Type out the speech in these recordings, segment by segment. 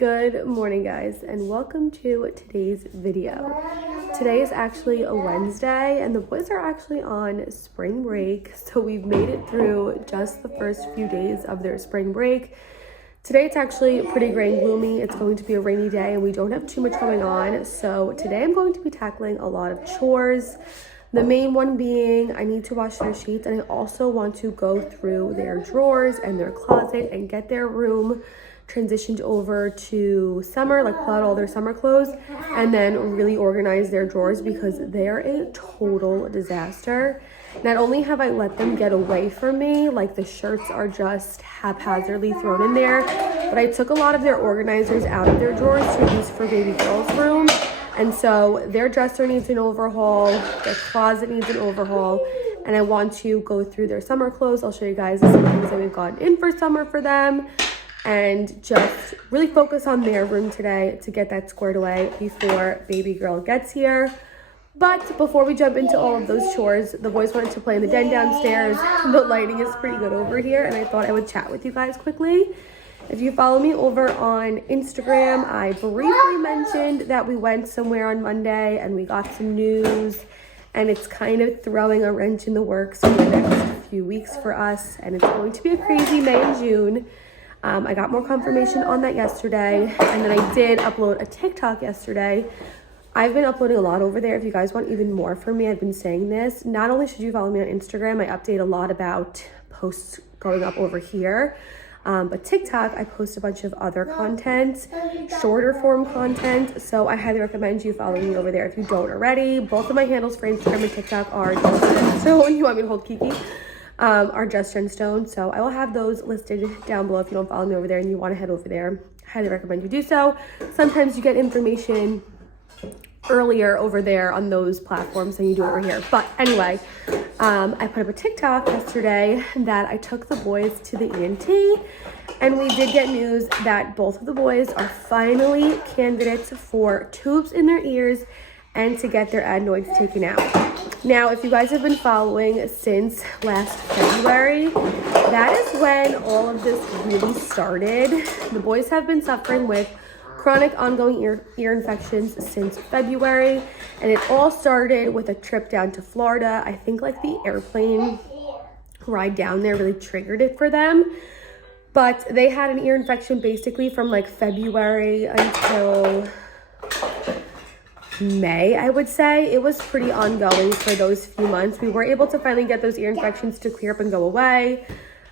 Good morning, guys, and welcome to today's video. Today is actually a Wednesday and the boys are actually on spring break, so we've made it through just the first few days of their spring break. Today it's actually pretty gray and gloomy. It's going to be a rainy day and we don't have too much going on, so today I'm going to be tackling a lot of chores. The main one being I need to wash their sheets, and I also want to go through their drawers and their closet and get their room transitioned over to summer, like pull out all their summer clothes and then really organize their drawers because they are a total disaster. Not only have I let them get away from me, like the shirts are just haphazardly thrown in there, but I took a lot of their organizers out of their drawers to use for baby girl's room. And so their dresser needs an overhaul, their closet needs an overhaul, and I want to go through their summer clothes. I'll show you guys some things that we've gotten in for summer for them and just really focus on their room today to get that squared away before baby girl gets here. But before we jump into all of those chores, the boys wanted to play in the den downstairs. The lighting is pretty good over here, and I thought I would chat with you guys quickly. If you follow me over on Instagram, I briefly mentioned that we went somewhere on Monday and we got some news, and it's kind of throwing a wrench in the works for the next few weeks for us, and it's going to be a crazy May and June. I got more confirmation on that yesterday, and then I did upload a TikTok yesterday. I've been uploading a lot over there. If you guys want even more from me, I've been saying this. Not only should you follow me on Instagram, I update a lot about posts going up over here, but TikTok, I post a bunch of other content, shorter form content, so I highly recommend you follow me over there if you don't already. Both of my handles for Instagram and TikTok are so when you want me to hold Kiki, are just Stone. So I will have those listed down below if you don't follow me over there and you want to head over there. I highly recommend you do so. Sometimes you get information earlier over there on those platforms than you do over here. But anyway, I put up a TikTok yesterday that I took the boys to the ENT, and we did get news that both of the boys are finally candidates for tubes in their ears and to get their adenoids taken out. Now, if you guys have been following since last February, that is when all of this really started. The boys have been suffering with chronic ongoing ear infections since February, and it all started with a trip down to Florida. I think like the airplane ride down there really triggered it for them, but they had an ear infection basically from like February until May, I would say. It was pretty ongoing for those few months. We were able to finally get those ear infections to clear up and go away.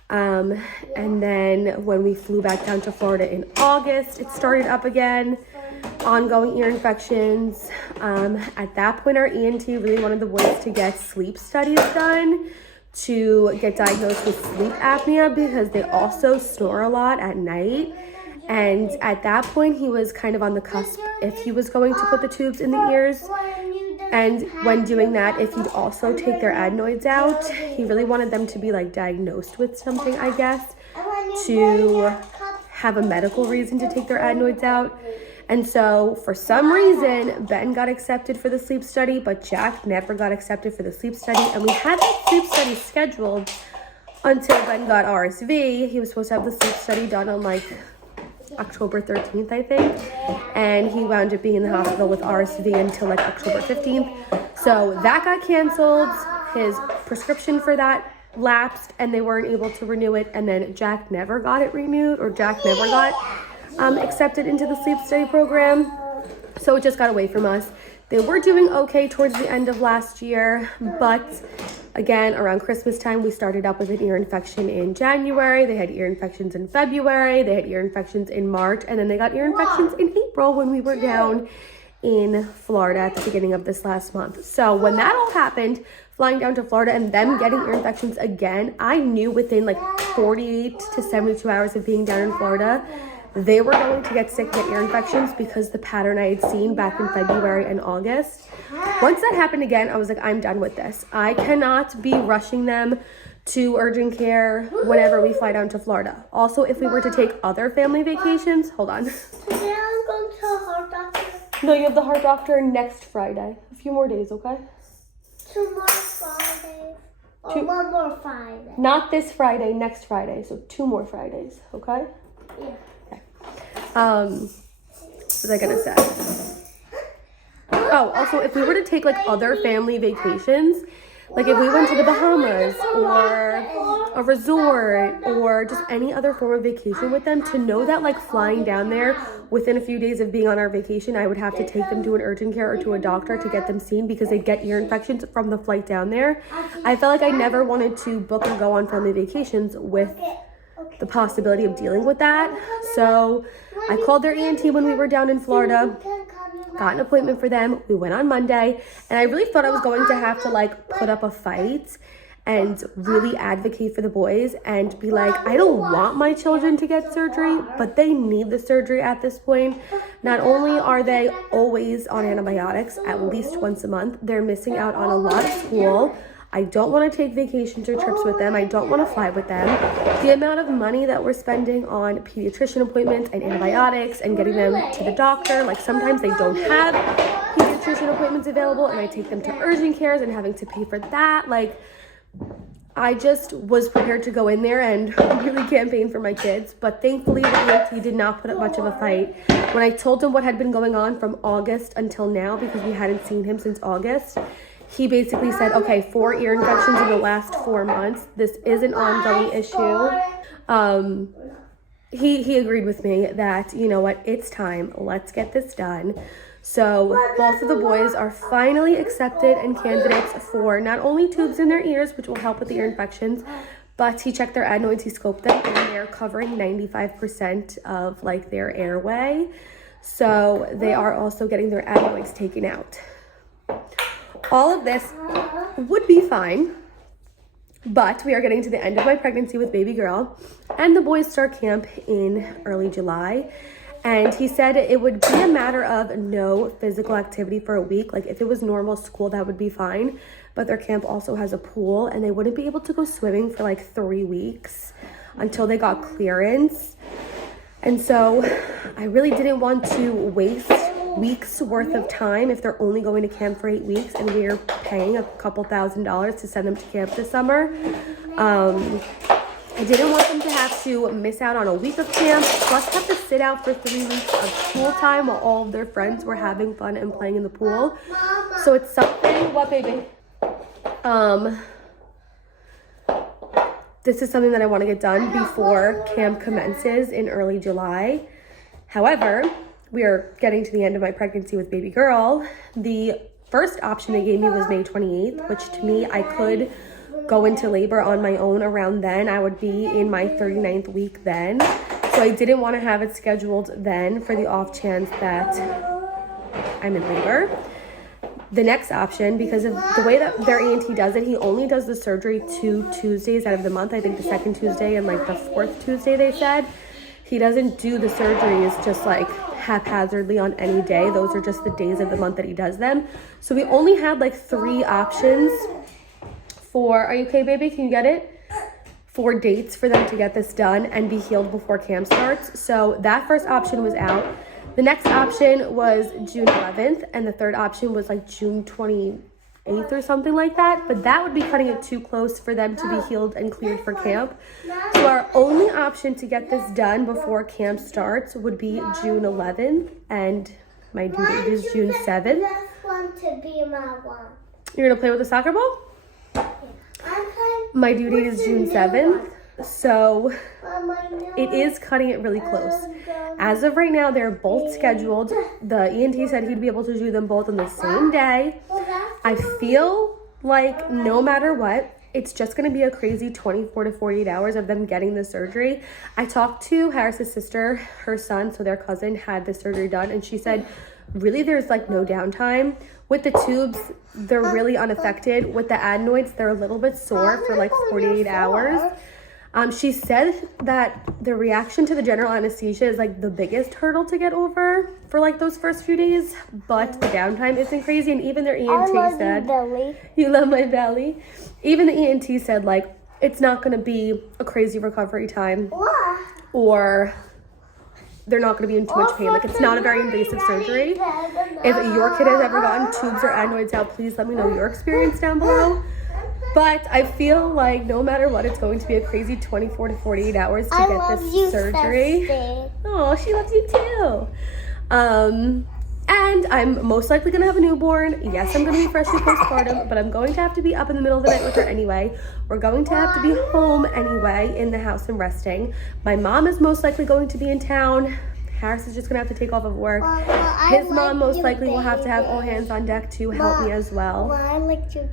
And then when we flew back down to Florida in August, it started up again, ongoing ear infections. At that point, our ENT really wanted the boys to get sleep studies done to get diagnosed with sleep apnea because they also snore a lot at night. And at that point, he was kind of on the cusp if he was going to put the tubes in the ears. And when doing that, if he'd also take their adenoids out, he really wanted them to be like diagnosed with something, I guess, to have a medical reason to take their adenoids out. And so for some reason, Ben got accepted for the sleep study, but Jack never got accepted for the sleep study. And we had that sleep study scheduled until Ben got RSV. He was supposed to have the sleep study done on like October 13th, I think, and he wound up being in the hospital with RSV until like October 15th. So that got canceled. His prescription for that lapsed and they weren't able to renew it, and then Jack never got it renewed, or Jack never got accepted into the sleep study program, so it just got away from us. They were doing okay towards the end of last year, but again, around Christmas time, we started up with an ear infection in January. They had ear infections in February. They had ear infections in March. And then they got ear infections in April when we were down in Florida at the beginning of this last month. So when that all happened, flying down to Florida and them getting ear infections again, I knew within like 48 to 72 hours of being down in Florida, they were going to get sick and get ear infections because the pattern I had seen back in February and August. Once that happened again, I was like, I'm done with this. I cannot be rushing them to urgent care whenever we fly down to Florida. Also, if we were to take other family vacations, hold on. Today I'm going to the heart doctor. No, you have the heart doctor next Friday. A few more days, okay? 2 more Fridays. Or 1 more Friday. Not this Friday, next Friday. So 2 more Fridays, okay? Yeah. Okay. What was I gonna say? Oh, also, if we were to take like other family vacations, like if we went to the Bahamas or a resort or just any other form of vacation with them, to know that like flying down there within a few days of being on our vacation, I would have to take them to an urgent care or to a doctor to get them seen because they get ear infections from the flight down there. I felt like I never wanted to book or go on family vacations with the possibility of dealing with that. So I called their ENT when we were down in Florida, got an appointment for them. We went on Monday, and I really thought I was going to have to like put up a fight and really advocate for the boys and be like, I don't want my children to get surgery, but they need the surgery at this point. Not only are they always on antibiotics at least once a month, they're missing out on a lot of school. I don't want to take vacations or trips with them. I don't want to fly with them. The amount of money that we're spending on pediatrician appointments and antibiotics and getting them to the doctor, like sometimes they don't have pediatrician appointments available and I take them to urgent cares and having to pay for that. Like, I just was prepared to go in there and really campaign for my kids, but thankfully the ENT did not put up much of a fight. When I told him what had been going on from August until now, because we hadn't seen him since August, he basically said, okay, 4 ear infections in the last 4 months. This is an ongoing issue. He agreed with me that, you know what, it's time. Let's get this done. So both of the boys are finally accepted and candidates for not only tubes in their ears, which will help with the ear infections, but he checked their adenoids, he scoped them, and they're covering 95% of like their airway. So they are also getting their adenoids taken out. All of this would be fine, but we are getting to the end of my pregnancy with baby girl, and the boys start camp in early July. And he said it would be a matter of no physical activity for a week. Like if it was normal school, that would be fine. But their camp also has a pool and they wouldn't be able to go swimming for like 3 weeks until they got clearance. And so I really didn't want to waste weeks worth of time if they're only going to camp for 8 weeks and we're paying a couple $1,000s to send them to camp this summer. I didn't want them to have to miss out on a week of camp, plus have to sit out for 3 weeks of school time while all of their friends were having fun and playing in the pool. So it's something, what baby? This is something that I want to get done before camp commences in early July. However, we are getting to the end of my pregnancy with baby girl. The first option they gave me was May 28th, which to me, I could go into labor on my own around then. I would be in my 39th week then. So I didn't want to have it scheduled then for the off chance that I'm in labor. The next option, because of the way that their ENT does it, he only does the surgery 2 Tuesdays out of the month. I think the second Tuesday and like the 4th Tuesday, they said. He doesn't do the surgeries just like haphazardly on any day. Those are just the days of the month that he does them. So we only had like 3 options for, are you okay, baby? Can you get it? 4 dates for them to get this done and be healed before camp starts. So that first option was out. The next option was June 11th, and the third option was like June 28th or something like that. But that would be cutting it too close for them to be healed and cleared for camp. So our only option to get this done before camp starts would be June 11th, and my due date is June 7th. You're gonna play with the soccer ball? My due date is June 7th, so it is cutting it really close. As of right now, they're both scheduled. The ENT said he'd be able to do them both on the same day. I feel like no matter what, it's just going to be a crazy 24 to 48 hours of them getting the surgery. I talked to Harris's sister, her son, so their cousin had the surgery done, and she said really there's like no downtime. With the tubes, they're really unaffected. With the adenoids, they're a little bit sore for like 48 hours. She said that the reaction to the general anesthesia is like the biggest hurdle to get over for like those first few days, but the downtime isn't crazy. And even their ENT said, belly. You love my belly. Even the ENT said like it's not going to be a crazy recovery time, or they're not going to be in too much pain. Like it's not a very invasive surgery. If your kid has ever gotten tubes or adenoids out, please let me know your experience down below. But I feel like no matter what, it's going to be a crazy 24 to 48 hours to get this surgery. Oh, she loves you too. And I'm most likely going to have a newborn. Yes, I'm going to be freshly postpartum, but I'm going to have to be up in the middle of the night with her anyway. We're going to have to be home anyway in the house and resting. My mom is most likely going to be in town. Harris is just going to have to take off of work. His mom most likely will have to have all hands on deck to help me as well. I like you.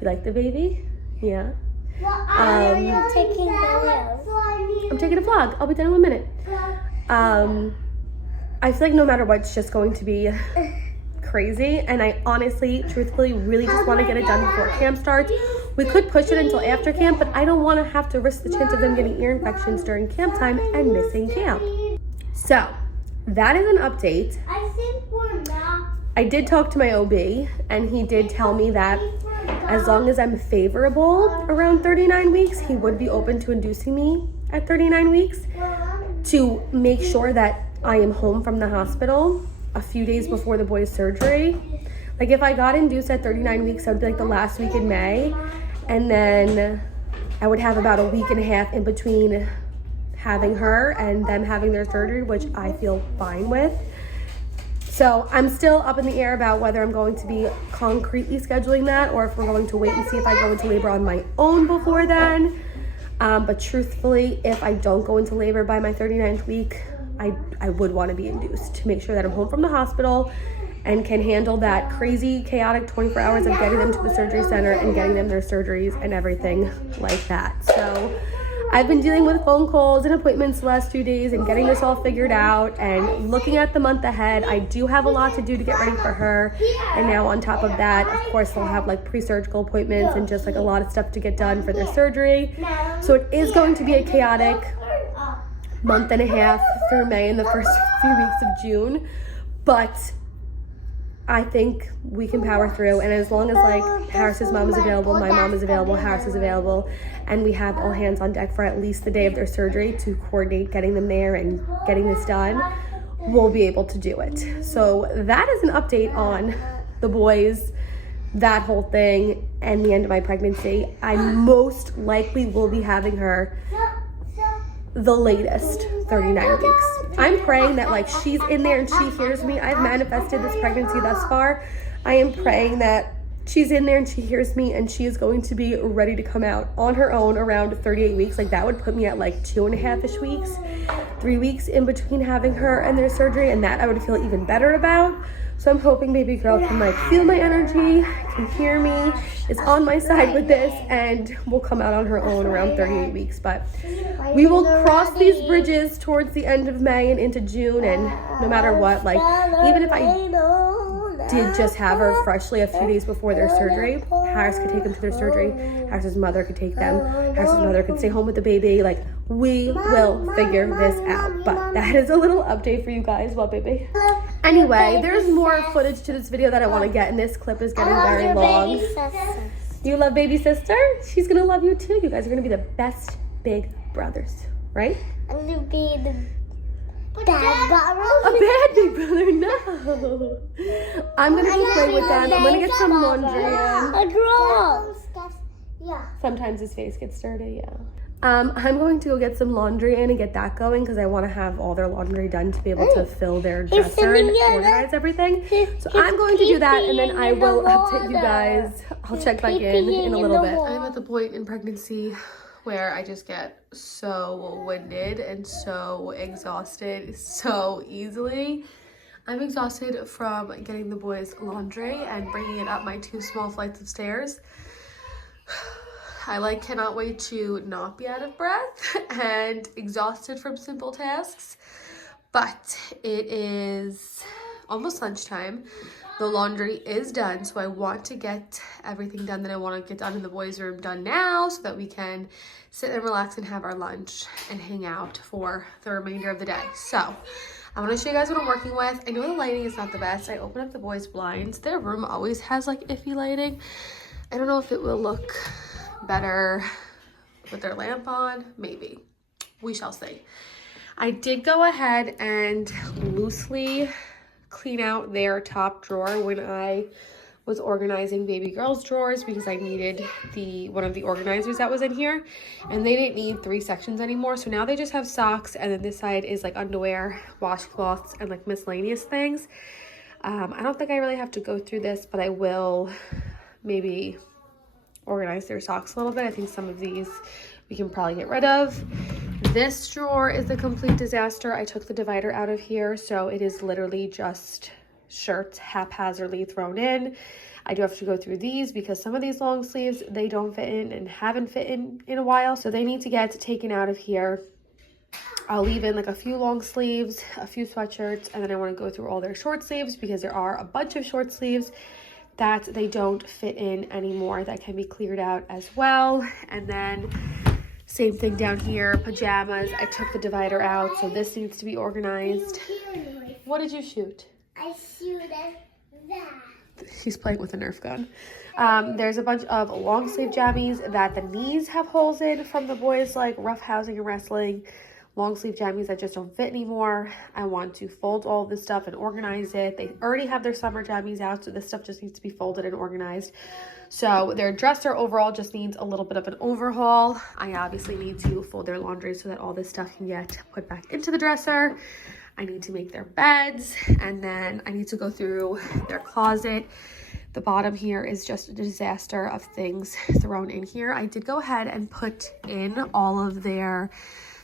You like the baby? Yeah. Are you taking videos? I'm taking a vlog. I'll be done in 1 minute. I feel like no matter what, it's just going to be crazy. And I honestly, truthfully, really just want to get it done before camp starts. We could push it until after camp, but I don't want to have to risk the chance of them getting ear infections during camp time and missing camp. So that is an update. I think we're not. I did talk to my OB, and he did tell me that as long as I'm favorable around 39 weeks, he would be open to inducing me at 39 weeks to make sure that I am home from the hospital a few days before the boy's surgery. Like if I got induced at 39 weeks, that would be like the last week in May. And then I would have about a week and a half in between having her and them having their surgery, which I feel fine with. So I'm still up in the air about whether I'm going to be concretely scheduling that or if we're going to wait and see if I go into labor on my own before then. But truthfully, if I don't go into labor by my 39th week, I would want to be induced to make sure that I'm home from the hospital and can handle that crazy, chaotic 24 hours of getting them to the surgery center and getting them their surgeries and everything like that. So I've been dealing with phone calls and appointments the last 2 days and getting this all figured out and looking at the month ahead. I do have a lot to do to get ready for her. And now on top of that, of course, they'll have like pre-surgical appointments and just like a lot of stuff to get done for their surgery. So it is going to be a chaotic month and a half through May and the first few weeks of June. But I think we can power through, and as long as like Harris's mom is available, my mom is available, Harris is available, and we have all hands on deck for at least the day of their surgery to coordinate getting them there and getting this done, we'll be able to do it. So that is an update on the boys, that whole thing, and the end of my pregnancy. I most likely will be having her the latest 39 weeks. I'm praying that like she's in there and she hears me. I've manifested this pregnancy thus far. I am praying that she's in there and she hears me and she is going to be ready to come out on her own around 38 weeks. Like that would put me at like 2.5-ish weeks, 3 weeks in between having her and their surgery, and that I would feel even better about. So I'm hoping baby girl can like feel my energy, can hear me, is on my side with this, and will come out on her own around 38 weeks. But we will cross these bridges towards the end of May and into June, and no matter what, like even if I did just have her freshly a few days before their surgery, Harris could take them to their surgery, Harris's mother could take them, Harris's mother could stay home with the baby. Like we will figure this out. But that is a little update for you guys. What, baby? Anyway, there's more footage to this video that I want to get, and this clip is getting very long. You love baby sister? She's gonna love you too. You guys are gonna be the best big brothers, right? I'm gonna be the bad brother. A bad big brother? No. I'm gonna go play with them. I'm gonna get some laundry in. A girl. Yeah. Sometimes his face gets dirty, yeah. I'm going to go get some laundry in and get that going because I want to have all their laundry done to be able to fill their dresser and organize everything. So I'm going to do that, and then I will update you guys. I'll check back in a little bit. I'm at the point in pregnancy where I just get so winded and so exhausted so easily. I'm exhausted from getting the boys' laundry and bringing it up my 2 small flights of stairs. I cannot wait to not be out of breath and exhausted from simple tasks, but it is almost lunchtime. The laundry is done, so I want to get everything done that I want to get done in the boys' room done now so that we can sit and relax and have our lunch and hang out for the remainder of the day. So I want to show you guys what I'm working with. I know the lighting is not the best. I opened up the boys' blinds. Their room always has like iffy lighting. I don't know if it will look better with their lamp on. Maybe. We shall see. I did go ahead and loosely clean out their top drawer when was organizing baby girl's drawers because I needed one of the organizers that was in here, and they didn't need 3 sections anymore. So now they just have socks, and then this side is like underwear, washcloths, and like miscellaneous things. I don't think I really have to go through this, but I will maybe organize their socks a little bit. I think some of these we can probably get rid of. This drawer is a complete disaster. I took the divider out of here, so it is literally just shirts haphazardly thrown in. I do have to go through these because some of these long sleeves, they don't fit in and haven't fit in a while, so they need to get taken out of here. I'll leave in like a few long sleeves, a few sweatshirts, and then I want to go through all their short sleeves because there are a bunch of short sleeves that they don't fit in anymore that can be cleared out as well. And then same thing down here, pajamas. I took the divider out, so this needs to be organized. What did you shoot? I shooted that. She's playing with a Nerf gun. There's a bunch of long sleeve jammies that the knees have holes in from the boys like roughhousing and wrestling. Long sleeve jammies that just don't fit anymore. I want to fold all this stuff and organize it. They already have their summer jammies out, so this stuff just needs to be folded and organized. So their dresser overall just needs a little bit of an overhaul. I obviously need to fold their laundry so that all this stuff can get put back into the dresser. I need to make their beds, and then I need to go through their closet. The bottom here is just a disaster of things thrown in here. I did go ahead and put in all of their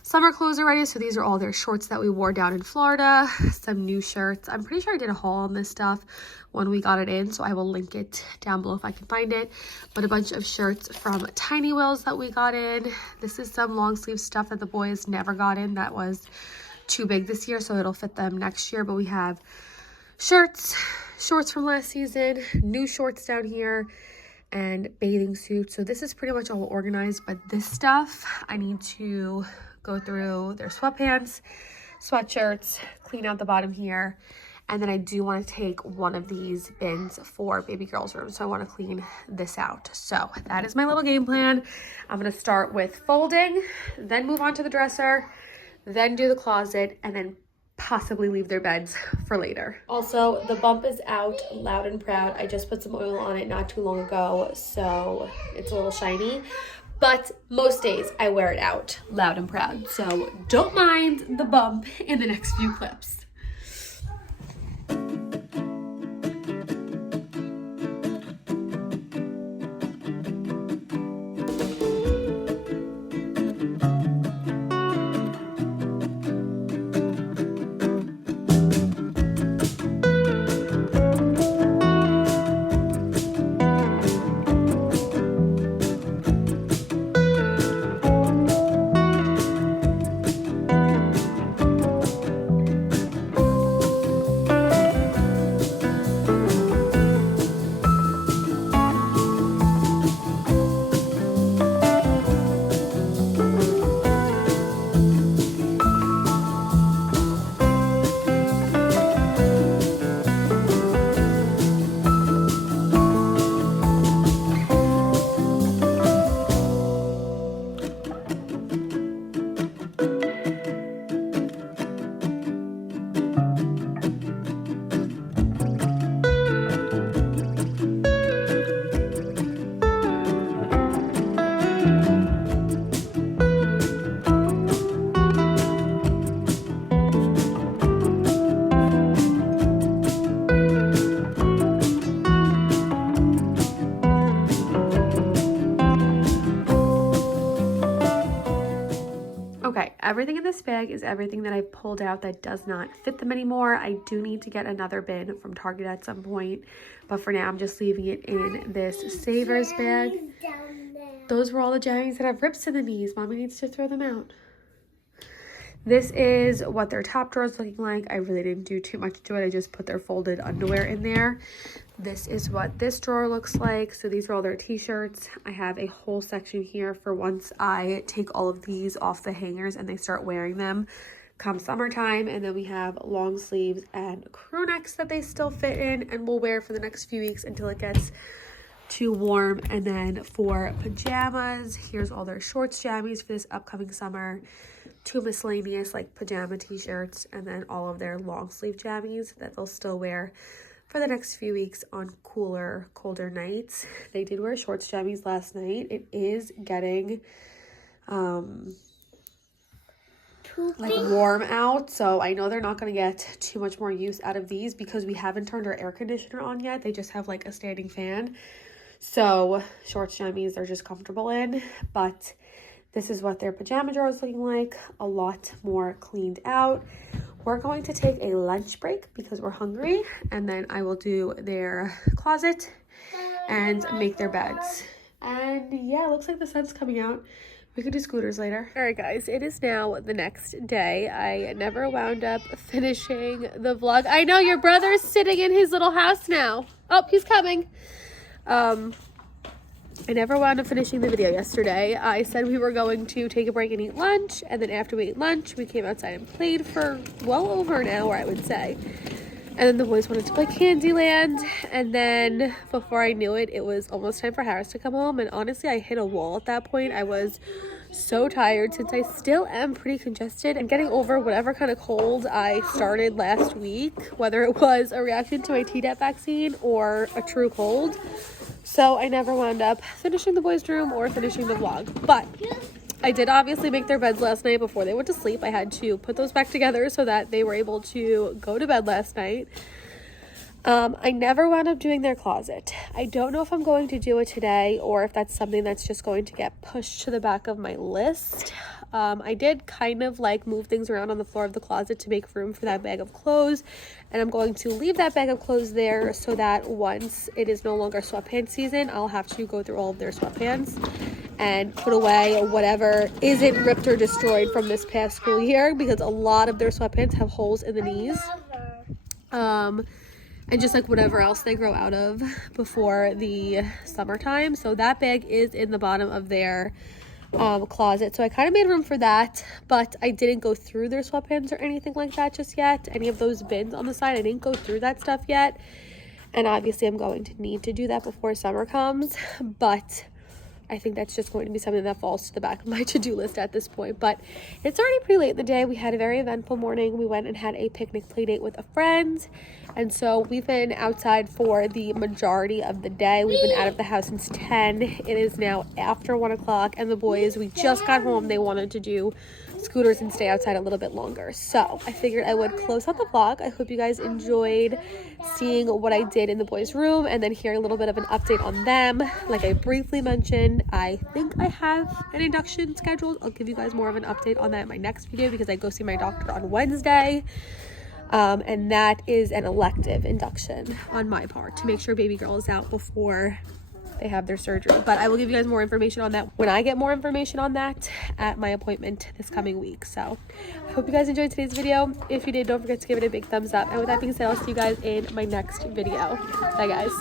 summer clothes already. So these are all their shorts that we wore down in Florida, some new shirts. I'm pretty sure I did a haul on this stuff when we got it in, so I will link it down below if I can find it. But a bunch of shirts from Tiny Wills that we got in. This is some long sleeve stuff that the boys never got in that was too big this year, so it'll fit them next year. But we have shorts from last season, new shorts down here, and bathing suits. So this is pretty much all organized, but this stuff I need to go through their sweatpants, sweatshirts, clean out the bottom here, and then I do want to take one of these bins for baby girl's room, so I want to clean this out. So that is my little game plan. I'm going to start with folding, then move on to the dresser, then do the closet, and then possibly leave their beds for later. Also, the bump is out loud and proud. I just put some oil on it not too long ago, so it's a little shiny. But most days I wear it out loud and proud. So don't mind the bump in the next few clips. Everything in this bag is everything that I've pulled out that does not fit them anymore. I do need to get another bin from Target at some point, but for now I'm just leaving it in this Savers bag. Those were all the jammies that have rips in the knees. Mommy needs to throw them out. This is what their top drawer is looking like. I really didn't do too much to it. I just put their folded underwear in there. This is what this drawer looks like. So these are all their t-shirts. I have a whole section here for once I take all of these off the hangers and they start wearing them come summertime. And then we have long sleeves and crew necks that they still fit in and will wear for the next few weeks until it gets too warm. And then for pajamas, here's all their shorts jammies for this upcoming summer. 2 miscellaneous like pajama t-shirts, and then all of their long sleeve jammies that they'll still wear for the next few weeks on cooler, colder nights. They did wear shorts jammies last night. It is getting like warm out, so I know they're not going to get too much more use out of these because we haven't turned our air conditioner on yet. They just have like a standing fan, so shorts jammies they're just comfortable in. But this is what their pajama drawer is looking like, a lot more cleaned out. We're going to take a lunch break because we're hungry, and then I will do their closet and make their beds. And yeah, it looks like the sun's coming out. We could do scooters later. All right, guys, it is now the next day. I never wound up finishing the vlog. I know your brother's sitting in his little house now. Oh, he's coming. I never wound up finishing the video yesterday. I said we were going to take a break and eat lunch, and then after we ate lunch, we came outside and played for well over an hour, I would say. And then the boys wanted to play Candyland, and then before I knew it, it was almost time for Harris to come home, and honestly, I hit a wall at that point. I was so tired since I still am pretty congested and getting over whatever kind of cold I started last week, whether it was a reaction to my Tdap vaccine or a true cold. So I never wound up finishing the boys' room or finishing the vlog, but I did obviously make their beds last night before they went to sleep. I had to put those back together so that they were able to go to bed last night. I never wound up doing their closet. I don't know if I'm going to do it today or if that's something that's just going to get pushed to the back of my list. I did kind of like move things around on the floor of the closet to make room for that bag of clothes, and I'm going to leave that bag of clothes there so that once it is no longer sweatpants season, I'll have to go through all of their sweatpants and put away whatever isn't ripped or destroyed from this past school year, because a lot of their sweatpants have holes in the knees. And just like whatever else they grow out of before the summertime. So that bag is in the bottom of their closet. So I kind of made room for that, but I didn't go through their sweatpants or anything like that just yet. Any of those bins on the side, I didn't go through that stuff yet. And obviously I'm going to need to do that before summer comes, but I think that's just going to be something that falls to the back of my to-do list at this point. But it's already pretty late in the day. We had a very eventful morning. We went and had a picnic play date with a friend. And so we've been outside for the majority of the day. We've been out of the house since 10. It is now after 1 o'clock. And the boys, we just got home. They wanted to do scooters and stay outside a little bit longer. So I figured I would close out the vlog. I hope you guys enjoyed seeing what I did in the boys' room and then hearing a little bit of an update on them. Like I briefly mentioned, I think I have an induction scheduled. I'll give you guys more of an update on that in my next video because I go see my doctor on Wednesday. And that is an elective induction on my part to make sure baby girl is out before they have their surgery. But I will give you guys more information on that when I get more information on that at my appointment this coming week. So I hope you guys enjoyed today's video. If you did, don't forget to give it a big thumbs up. And with that being said, I'll see you guys in my next video. Bye, guys.